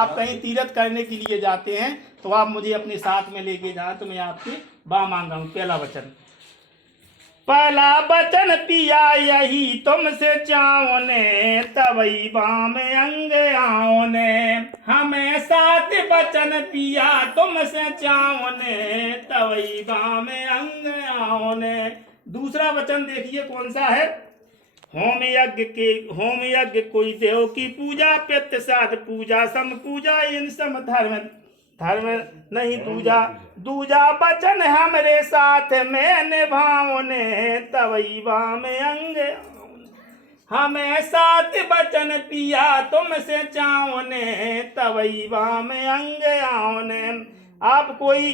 आप कहीं तीर्थ करने के लिए जाते हैं तो आप मुझे अपने साथ में लेके जाएं तो मैं आपसे बा मांगा हूँ। पहला वचन पिया यही तुमसे चाओने, तवई बाम अंग आओने। हमें सात वचन पिया तुमसे चाओने, तवई बाम अंग आओने। दूसरा वचन देखिए कौन सा है। होम यज्ञ कोई देव की पूजा, पित्त साध पूजा सम पूजा, इन सम धर्म नहीं दूजा। दूजा वचन हमरे साथ में निभाओने, तवई बाम अंग। हमें सात वचन पिया तुमसे चाओने, तवई बाम अंग आओने। आप कोई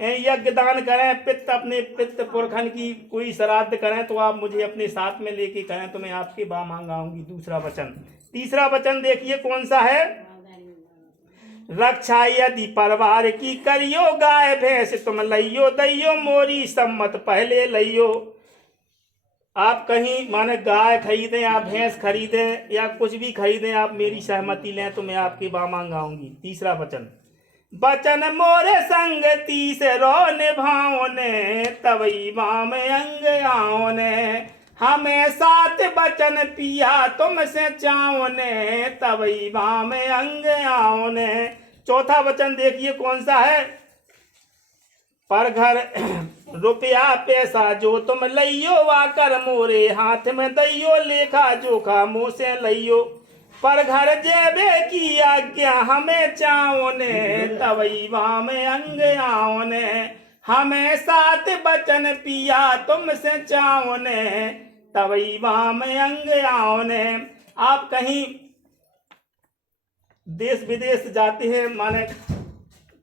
यज्ञ दान करें, अपने पित्त पुरखन की कोई श्राद्ध करें तो आप मुझे अपने साथ में लेके करें तो मैं आपके बा मांगाऊंगी। दूसरा वचन। तीसरा वचन देखिए कौन सा है। रक्षा यदि परिवार की करियो, गाय भैंस तुम लइयो दैयो, मोरी सम्मत पहले लइयो। आप कहीं माने गाय खरीदें, आप भैंस खरीदें या कुछ भी खरीदें, आप मेरी सहमति लें तो मैं आपके बा मांगाऊंगी। तीसरा वचन। बचन मोरे संग तीसरो निभाओने, तवई बाम अंग आओने। हमें सात वचन पिया तुमसे चाओने, तवई बाम अंग आओने। चौथा वचन देखिए कौन सा है। पर घर रुपया पैसा जो तुम लइयो, वाकर मोरे हाथ में दैयो, लेखा जोखा मुँह से लइयो। पर घर जेबे की आज्ञा हमें चाओने, तवई बाम अंग आओने। हमें सात वचन पिया तुमसे चाओने, तवई बाम अंग आओने। आप कहीं देश विदेश जाते हैं माने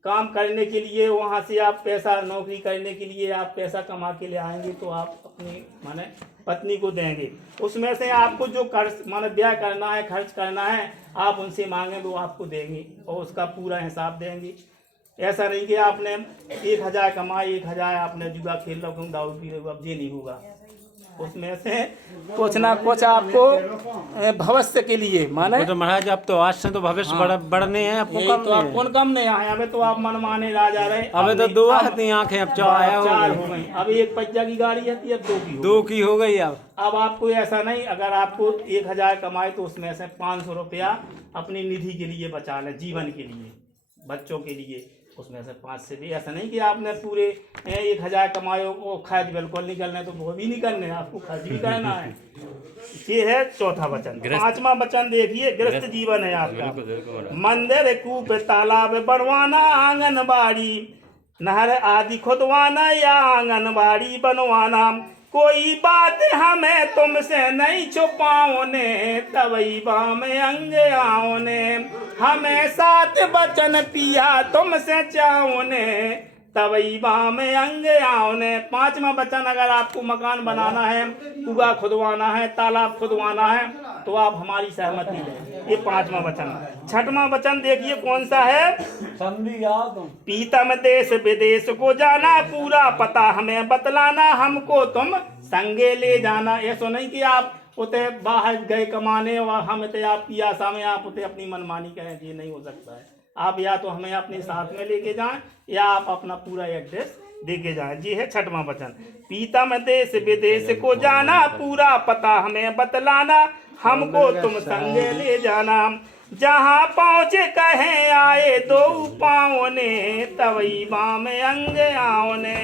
काम करने के लिए, वहाँ से आप पैसा नौकरी करने के लिए आप पैसा कमा के ले आएंगे तो आप अपनी माने पत्नी को देंगे। उसमें से आपको जो खर्च माने व्यय करना है, खर्च करना है, आप उनसे मांगे वो आपको देंगे और उसका पूरा हिसाब देंगे। ऐसा नहीं कि आपने 1000 कमाए, 1000 आपने जुआ खेल रहा हूँ, दारू पी रहे हो, अब ये नहीं होगा। उसमें से कुछ ना कुछ आपको भविष्य के लिए माने तो महाराज आप तो आज से तो भविष्य बढ़ने हैं, आपको कम तो आप कौन कम नहीं आए। अबे तो आप मनमाने राजा रहे। अबे तो दो आती आंखें, अब चार हो गई। अब एक पहिया की गाड़ी आती है, दो की हो गई। अब आपको ऐसा नहीं, अगर आपको 1000 कमाए तो उसमें से 500 रुपया अपनी निधि के लिए बचा लें, जीवन के लिए, बच्चों के लिए। उसमें से 5 से भी ऐसा नहीं कि आपने पूरे 1000 कमाए वो खर्च बिल्कुल नहीं करना है, तो वो भी नहीं करने, आपको खर्च भी करना है। ये है चौथा वचन। पांचवा वचन देखिए, गृहस्थ जीवन है आपका। मंदिर कूप तालाब बनवाना, आंगनबाड़ी नहर आदि खुदवाना या आंगनबाड़ी बनवाना। कोई बात हमें तुमसे नहीं छुपाओने, तवई बाम अंग आओने। हमें सात वचन पिया तुमसे चाओने, तवई बाम अंग आओने। पांचवा वचन, अगर आपको मकान बनाना है, कुआं खुदवाना है, तालाब खुदवाना है तो आप हमारी सहमति लें। ये पांचवा वचन। छठवां वचन देखिए कौन सा है। पीतम देश विदेश को जाना, पूरा पता हमें बतलाना, हमको तुम संगे ले जाना। ऐसा नहीं कि आप उते बाहर गए कमाने और हम ते आपकी आशा में आप उते अपनी मनमानी करें, ये नहीं हो सकता है। आप या तो हमें अपने साथ में लेके जाएं या आप अपना पूरा एड्रेस देके जाएं। जी है छठवां वचन। पीतम देश विदेश को जाना, पूरा पता हमें बतलाना, हमको तुम संगे ले जाना। जहाँ पहुँचे कहें आए दो पाओने, तवई बाम अंग आओने।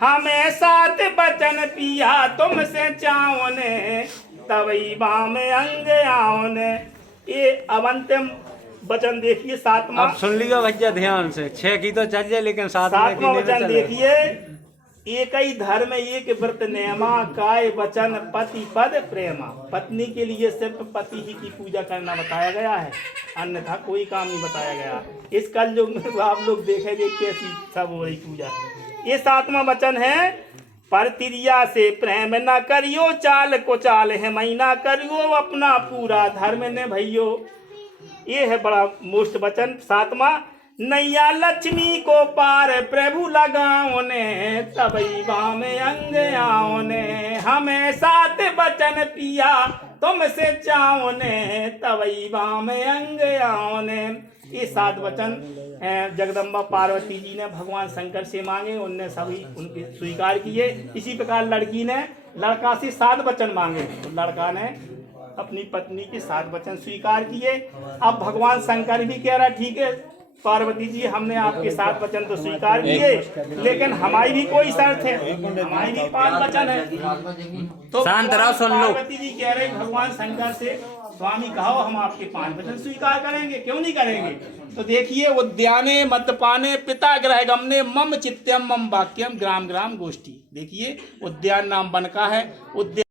हमें सात वचन पिया तुमसे चाओने, तवई बाम अंग आओने। ये अब अंतिम वचन देखिए सातवां। अब सुन लियो भैया ध्यान से, 6 की तो चल जाए लेकिन सातवां वचन देखिए। एक ही धर्म एक व्रत नेमा, काय वचन पति पद प्रेमा। पत्नी के लिए सिर्फ पति ही की पूजा करना बताया गया है, अन्यथा कोई काम नहीं बताया गया। इस कल जो आप लोग देखेंगे कैसी सब हो रही पूजा। ये सातवां वचन है। परतिरिया से प्रेम न करियो, चाल को चाल है महीना करियो, अपना पूरा धर्म ने भैयो। ये है बड़ा मोस्ट वचन सातवां। नैया लक्ष्मी को पार प्रभु लगाओने, तवई बाम अंग आओने। हमें सात वचन पिया तुमसे चाओने, तवई बाम अंग आओने। ये 7 वचन जगदम्बा पार्वती जी ने भगवान शंकर से मांगे, उनने सभी उनके स्वीकार किए। इसी प्रकार लड़की ने लड़का से 7 वचन मांगे, तो लड़का ने अपनी पत्नी के 7 वचन स्वीकार किए। अब भगवान शंकर भी कह रहा ठीक है पार्वती जी, हमने आपके 7 वचन तो स्वीकार किए, लेकिन हमारी भी कोई शर्त है, हमारी भी 5 वचन है। तो शांत रहो, सुन लो। पार्वती जी कह रहे भगवान शंकर से, स्वामी कहो हम आपके 5 वचन स्वीकार करेंगे, क्यों नहीं करेंगे। तो देखिए, उद्याने मद्यपाने पिता ग्रह गमने मम चित्यम मम वाक्यम ग्राम ग्राम गोष्ठी। देखिए, उद्यान नाम वन का है, उद्यान